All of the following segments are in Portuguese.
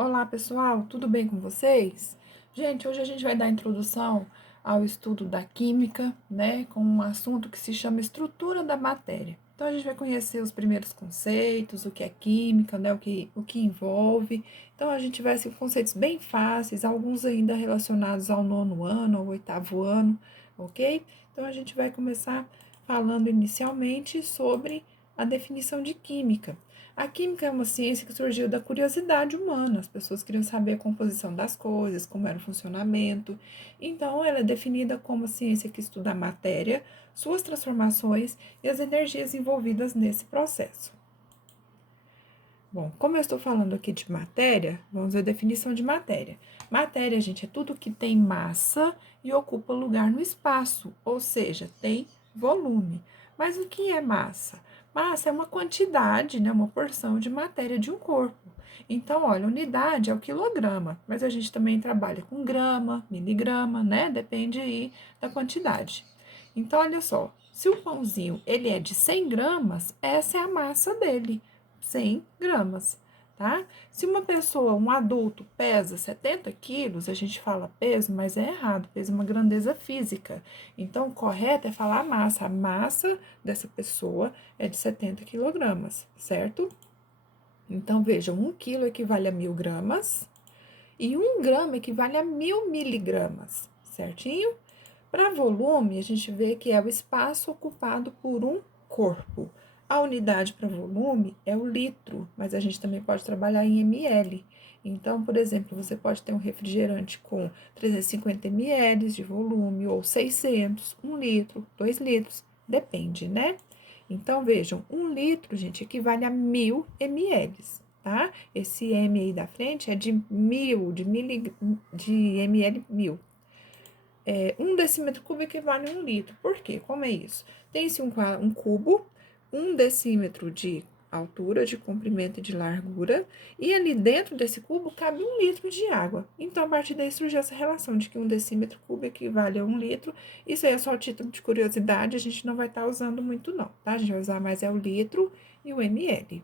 Olá, pessoal, tudo bem com vocês? Gente, hoje a gente vai dar introdução ao estudo da química, né, com um assunto que se chama estrutura da matéria. Então, a gente vai conhecer os primeiros conceitos, o que é química, né, o que envolve. Então, a gente vai ser conceitos bem fáceis, alguns ainda relacionados ao nono ano, ao oitavo ano, ok? Então, a gente vai começar falando inicialmente sobre a definição de química. A química é uma ciência que surgiu da curiosidade humana. As pessoas queriam saber a composição das coisas, como era o funcionamento. Então, ela é definida como a ciência que estuda a matéria, suas transformações e as energias envolvidas nesse processo. Bom, como eu estou falando aqui de matéria, vamos ver a definição de matéria. Matéria, gente, é tudo que tem massa e ocupa lugar no espaço, ou seja, tem volume. Mas o que é massa? Massa é uma quantidade, né, uma porção de matéria de um corpo. Então, olha, unidade é o quilograma, mas a gente também trabalha com grama, miligrama, né? Depende aí da quantidade. Então, olha só, se o pãozinho ele é de 100 gramas, essa é a massa dele. 100 gramas, tá? Se uma pessoa, um adulto, pesa 70 quilos, a gente fala peso, mas é errado, peso é uma grandeza física. Então, o correto é falar massa. A massa dessa pessoa é de 70 quilogramas, certo? Então, vejam, 1 quilo equivale a 1.000 gramas e 1 grama equivale a 1.000 miligramas, certinho? Para volume, a gente vê que é o espaço ocupado por um corpo. A unidade para volume é o litro, mas a gente também pode trabalhar em ml. Então, por exemplo, você pode ter um refrigerante com 350 ml de volume, ou 600, 1 litro, 2 litros, depende, né? Então, vejam, 1 litro, gente, equivale a 1.000 ml, tá? Esse M aí da frente é de mil, de ml, mil. 1 decímetro cúbico equivale a 1 litro. Por quê? Como é isso? Tem-se um cubo, 1 decímetro de altura, de comprimento e de largura, e ali dentro desse cubo cabe 1 litro de água. Então, a partir daí surgiu essa relação de que 1 decímetro cúbico equivale a 1 litro. Isso aí é só título de curiosidade, a gente não vai estar usando muito não, tá? A gente vai usar mais o litro e o ml.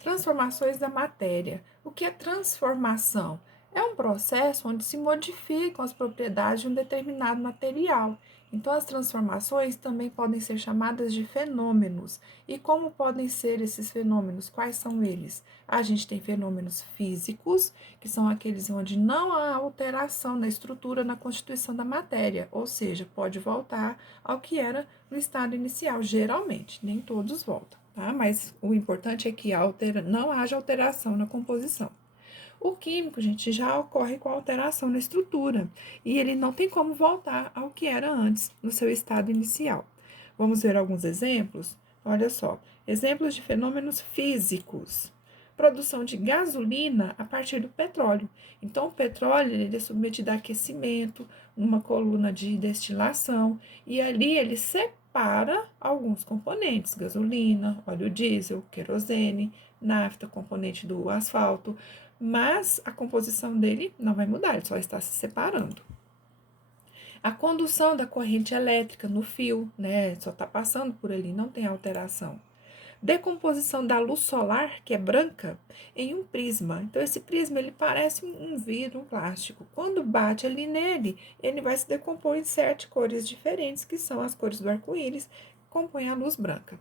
Transformações da matéria. O que é transformação? É um processo onde se modificam as propriedades de um determinado material. Então, as transformações também podem ser chamadas de fenômenos. E como podem ser esses fenômenos? Quais são eles? A gente tem fenômenos físicos, que são aqueles onde não há alteração na estrutura, na constituição da matéria, ou seja, pode voltar ao que era no estado inicial, geralmente, nem todos voltam. Tá? Mas o importante é que não haja alteração na composição. O químico, gente, já ocorre com alteração na estrutura e ele não tem como voltar ao que era antes, no seu estado inicial. Vamos ver alguns exemplos? Olha só, exemplos de fenômenos físicos. Produção de gasolina a partir do petróleo. Então, o petróleo ele é submetido a aquecimento, numa coluna de destilação, e ali ele separa alguns componentes: gasolina, óleo diesel, querosene, nafta, componente do asfalto, mas a composição dele não vai mudar, ele só está se separando. A condução da corrente elétrica no fio, né, só está passando por ali, não tem alteração. Decomposição da luz solar, que é branca, em um prisma. Então, esse prisma, ele parece um vidro, um plástico. Quando bate ali nele, ele vai se decompor em 7 cores diferentes, que são as cores do arco-íris, que compõem a luz branca.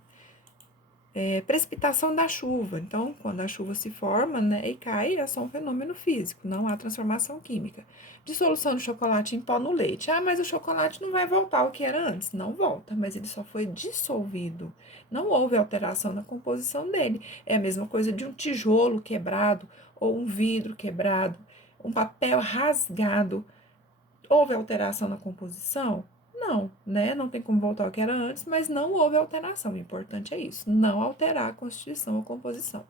Precipitação da chuva. Então, quando a chuva se forma, né, e cai, é só um fenômeno físico, não há transformação química. Dissolução de chocolate em pó no leite. Ah, mas o chocolate não vai voltar ao que era antes. Não volta, mas ele só foi dissolvido. Não houve alteração na composição dele. É a mesma coisa de um tijolo quebrado ou um vidro quebrado, um papel rasgado. Houve alteração na composição? Não, né? Não tem como voltar ao que era antes, mas não houve alteração. O importante é isso, não alterar a constituição ou composição.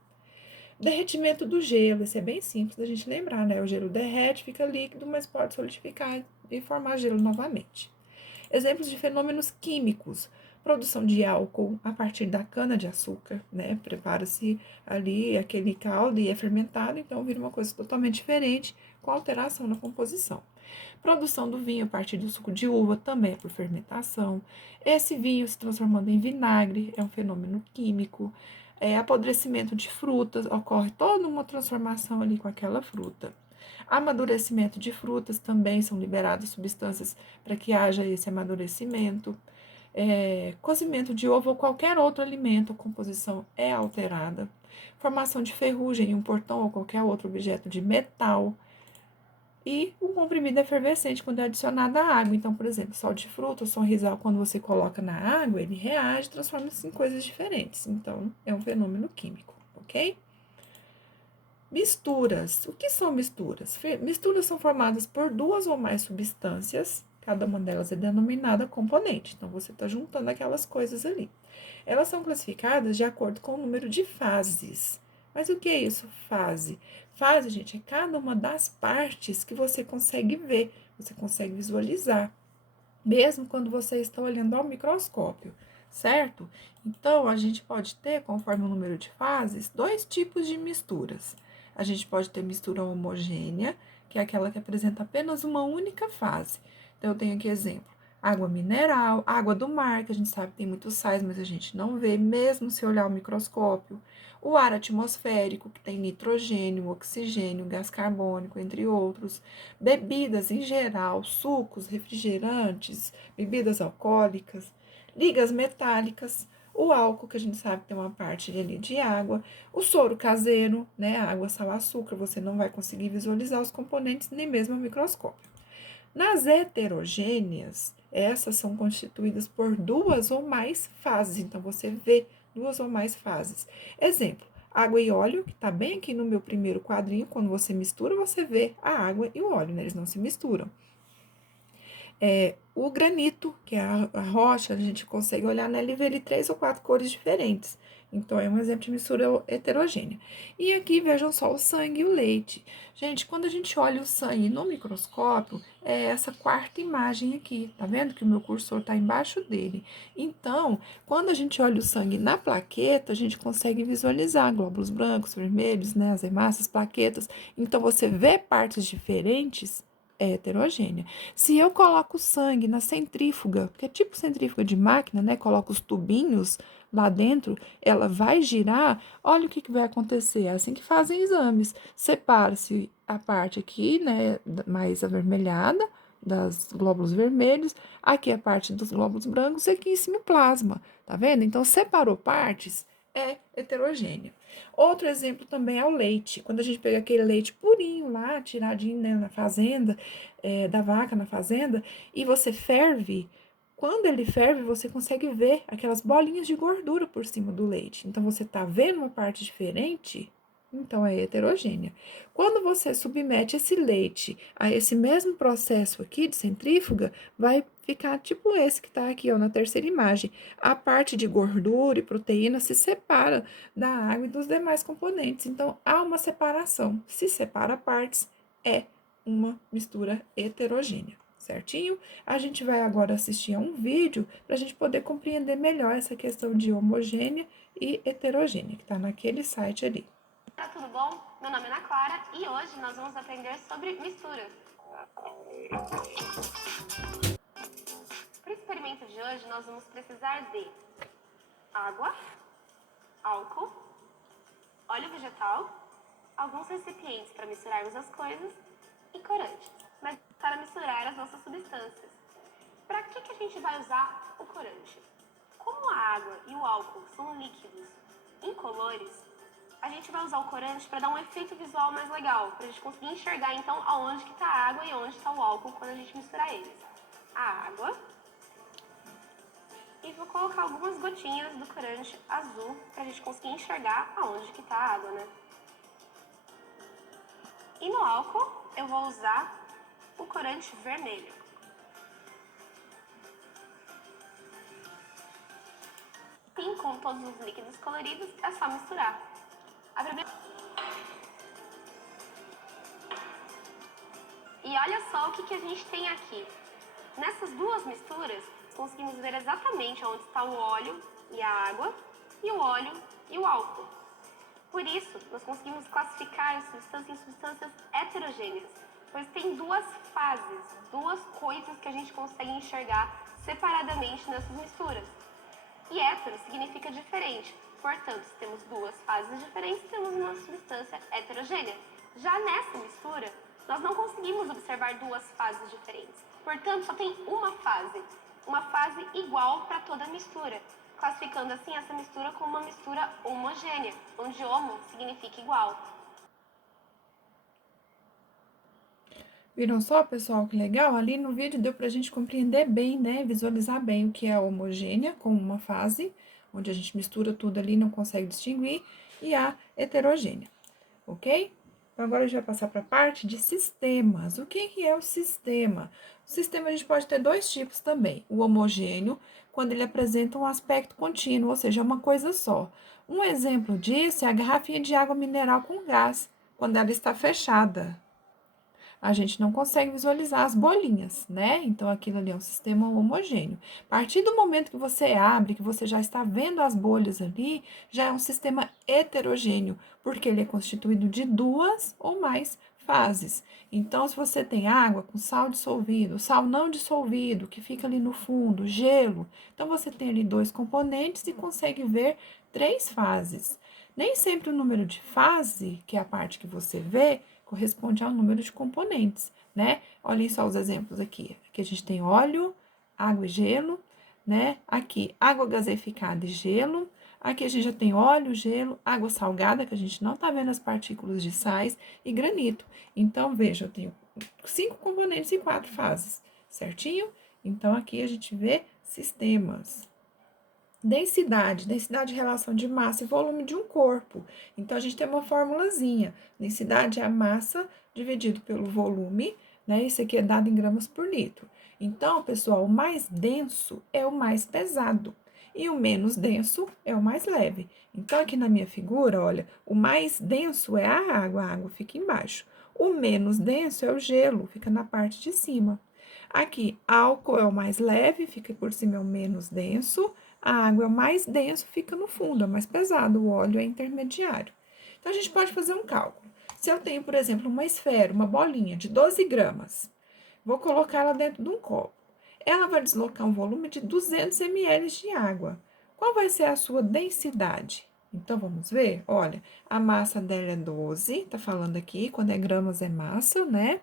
Derretimento do gelo, isso é bem simples da gente lembrar, né? O gelo derrete, fica líquido, mas pode solidificar e formar gelo novamente. Exemplos de fenômenos químicos: produção de álcool a partir da cana-de-açúcar, né? Prepara-se ali aquele caldo e é fermentado, então vira uma coisa totalmente diferente, com alteração na composição. Produção do vinho a partir do suco de uva também é por fermentação. Esse vinho se transformando em vinagre é um fenômeno químico. Apodrecimento de frutas, ocorre toda uma transformação ali com aquela fruta. Amadurecimento de frutas também são liberadas substâncias para que haja esse amadurecimento. Cozimento de ovo ou qualquer outro alimento, a composição é alterada. Formação de ferrugem em um portão ou qualquer outro objeto de metal. E o comprimido efervescente quando é adicionado à água. Então, por exemplo, sal de fruta, o sonrisal, quando você coloca na água, ele reage, transforma-se em coisas diferentes. Então, é um fenômeno químico, ok? Misturas. O que são misturas? Misturas são formadas por duas ou mais substâncias, cada uma delas é denominada componente. Então, você está juntando aquelas coisas ali. Elas são classificadas de acordo com o número de fases. Mas o que é isso, fase? Fase, gente, é cada uma das partes que você consegue ver, você consegue visualizar, mesmo quando você está olhando ao microscópio, certo? Então, a gente pode ter, conforme o número de fases, dois tipos de misturas. A gente pode ter mistura homogênea, que é aquela que apresenta apenas uma única fase. Então, eu tenho aqui exemplo: água mineral, água do mar, que a gente sabe que tem muitos sais, mas a gente não vê, mesmo se olhar o microscópio. O ar atmosférico, que tem nitrogênio, oxigênio, gás carbônico, entre outros. Bebidas em geral, sucos, refrigerantes, bebidas alcoólicas. Ligas metálicas, o álcool, que a gente sabe que tem uma parte ali de água, o soro caseiro, né, água, sal, açúcar, você não vai conseguir visualizar os componentes nem mesmo ao microscópio. Nas heterogêneas, essas são constituídas por duas ou mais fases, então você vê duas ou mais fases. Exemplo, água e óleo, que está bem aqui no meu primeiro quadrinho, quando você mistura, você vê a água e o óleo, né? Eles não se misturam. O granito, que é a rocha, a gente consegue olhar nela e ver ali 3 ou 4 cores diferentes. Então, é um exemplo de mistura heterogênea. E aqui, vejam só, o sangue e o leite. Gente, quando a gente olha o sangue no microscópio, é essa quarta imagem aqui. Tá vendo que o meu cursor está embaixo dele? Então, quando a gente olha o sangue na plaqueta, a gente consegue visualizar glóbulos brancos, vermelhos, né, as hemácias, plaquetas. Então, você vê partes diferentes, é heterogênea. Se eu coloco sangue na centrífuga, que é tipo centrífuga de máquina, né? Coloco os tubinhos lá dentro, ela vai girar. Olha o que vai acontecer. É assim que fazem exames. Separa-se a parte aqui, né? Mais avermelhada, das glóbulos vermelhos. Aqui é a parte dos glóbulos brancos e aqui em cima o plasma. Tá vendo? Então, separou partes, é heterogênea. Outro exemplo também é o leite. Quando a gente pega aquele leite purinho lá, tiradinho, né, na fazenda, da vaca na fazenda, e você ferve, quando ele ferve, você consegue ver aquelas bolinhas de gordura por cima do leite. Então, você tá vendo uma parte diferente? Então, é heterogênea. Quando você submete esse leite a esse mesmo processo aqui de centrífuga, vai ficar tipo esse que tá aqui, ó, na terceira imagem. A parte de gordura e proteína se separa da água e dos demais componentes. Então, há uma separação. Se separa partes, é uma mistura heterogênea, certinho? A gente vai agora assistir a um vídeo para a gente poder compreender melhor essa questão de homogênea e heterogênea, que está naquele site ali. Olá, tudo bom? Meu nome é Ana Clara e hoje nós vamos aprender sobre misturas. Para o experimento de hoje, nós vamos precisar de água, álcool, óleo vegetal, alguns recipientes para misturarmos as coisas e corante, mas para misturar as nossas substâncias. Para que a gente vai usar o corante? Como a água e o álcool são líquidos incolores, a gente vai usar o corante para dar um efeito visual mais legal, para a gente conseguir enxergar então aonde que está a água e onde está o álcool quando a gente misturar eles. A água. E vou colocar algumas gotinhas do corante azul para a gente conseguir enxergar aonde que está a água, né? E no álcool eu vou usar o corante vermelho. Assim, com todos os líquidos coloridos, é só misturar. E olha só o que a gente tem aqui. Nessas duas misturas, conseguimos ver exatamente onde está o óleo e a água, e o óleo e o álcool. Por isso, nós conseguimos classificar as substâncias em substâncias heterogêneas, pois tem duas fases, duas coisas que a gente consegue enxergar separadamente nessas misturas. E hétero significa diferente, Portanto, se temos duas fases diferentes, temos uma substância heterogênea. Já nessa mistura, nós não conseguimos observar duas fases diferentes. Portanto, só tem uma fase igual para toda a mistura, classificando assim essa mistura como uma mistura homogênea, onde homo significa igual. Viram só, pessoal, que legal? Ali no vídeo deu para a gente compreender bem, né? Visualizar bem o que é a homogênea, como uma fase, onde a gente mistura tudo ali, não consegue distinguir, e a heterogênea, ok? Então, agora a gente vai passar para a parte de sistemas. O que é o sistema? O sistema a gente pode ter dois tipos também. O homogêneo, quando ele apresenta um aspecto contínuo, ou seja, uma coisa só. Um exemplo disso é a garrafinha de água mineral com gás, quando ela está fechada. A gente não consegue visualizar as bolinhas, né? Então, aquilo ali é um sistema homogêneo. A partir do momento que você abre, que você já está vendo as bolhas ali, já é um sistema heterogêneo, porque ele é constituído de duas ou mais fases. Então, se você tem água com sal dissolvido, sal não dissolvido, que fica ali no fundo, gelo, então você tem ali dois componentes e consegue ver três fases. Nem sempre o número de fase, que é a parte que você vê, corresponde ao número de componentes, né? Olhem só os exemplos aqui. Aqui a gente tem óleo, água e gelo, né? Aqui, água gaseificada e gelo. Aqui a gente já tem óleo, gelo, água salgada, que a gente não tá vendo as partículas de sais, e granito. Então, veja, eu tenho 5 componentes e 4 fases, certinho? Então, aqui a gente vê sistemas. Densidade é relação de massa e volume de um corpo. Então, a gente tem uma formulazinha. Densidade é a massa dividido pelo volume, né? Isso aqui é dado em gramas por litro. Então, pessoal, o mais denso é o mais pesado e o menos denso é o mais leve. Então, aqui na minha figura, olha, o mais denso é a água fica embaixo. O menos denso é o gelo, fica na parte de cima. Aqui, álcool é o mais leve, fica por cima, é o menos denso. A água é o mais denso, fica no fundo, é mais pesado. O óleo é intermediário. Então, a gente pode fazer um cálculo. Se eu tenho, por exemplo, uma esfera, uma bolinha de 12 gramas, vou colocar ela dentro de um copo. Ela vai deslocar um volume de 200 ml de água. Qual vai ser a sua densidade? Então, vamos ver? Olha, a massa dela é 12, tá falando aqui, quando é gramas é massa, né?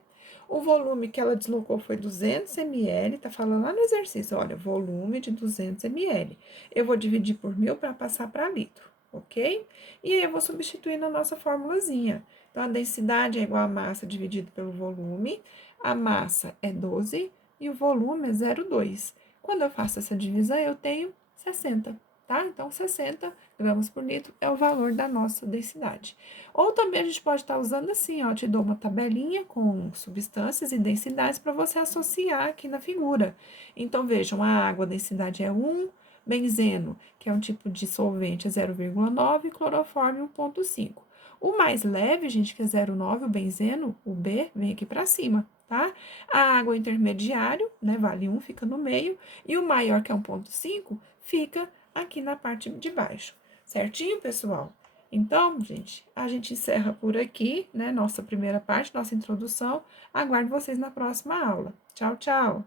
O volume que ela deslocou foi 200 ml, tá falando lá no exercício, olha, volume de 200 ml. Eu vou dividir por 1.000 para passar para litro, ok? E aí, eu vou substituir na nossa formulazinha. Então, a densidade é igual a massa dividido pelo volume, a massa é 12 e o volume é 0,2. Quando eu faço essa divisão, eu tenho 60, tá? Então, 60 gramas por litro é o valor da nossa densidade. Ou também a gente pode estar usando assim, ó, te dou uma tabelinha com substâncias e densidades para você associar aqui na figura. Então, vejam, a água, a densidade é 1, benzeno, que é um tipo de solvente, é 0,9, clorofórmio 1,5. O mais leve, gente, que é 0,9, o benzeno, o B, vem aqui para cima, tá? A água intermediário, né, vale 1, fica no meio, e o maior, que é 1,5, fica aqui na parte de baixo. Certinho, pessoal? Então, gente, a gente encerra por aqui, né? Nossa primeira parte, nossa introdução. Aguardo vocês na próxima aula. Tchau, tchau!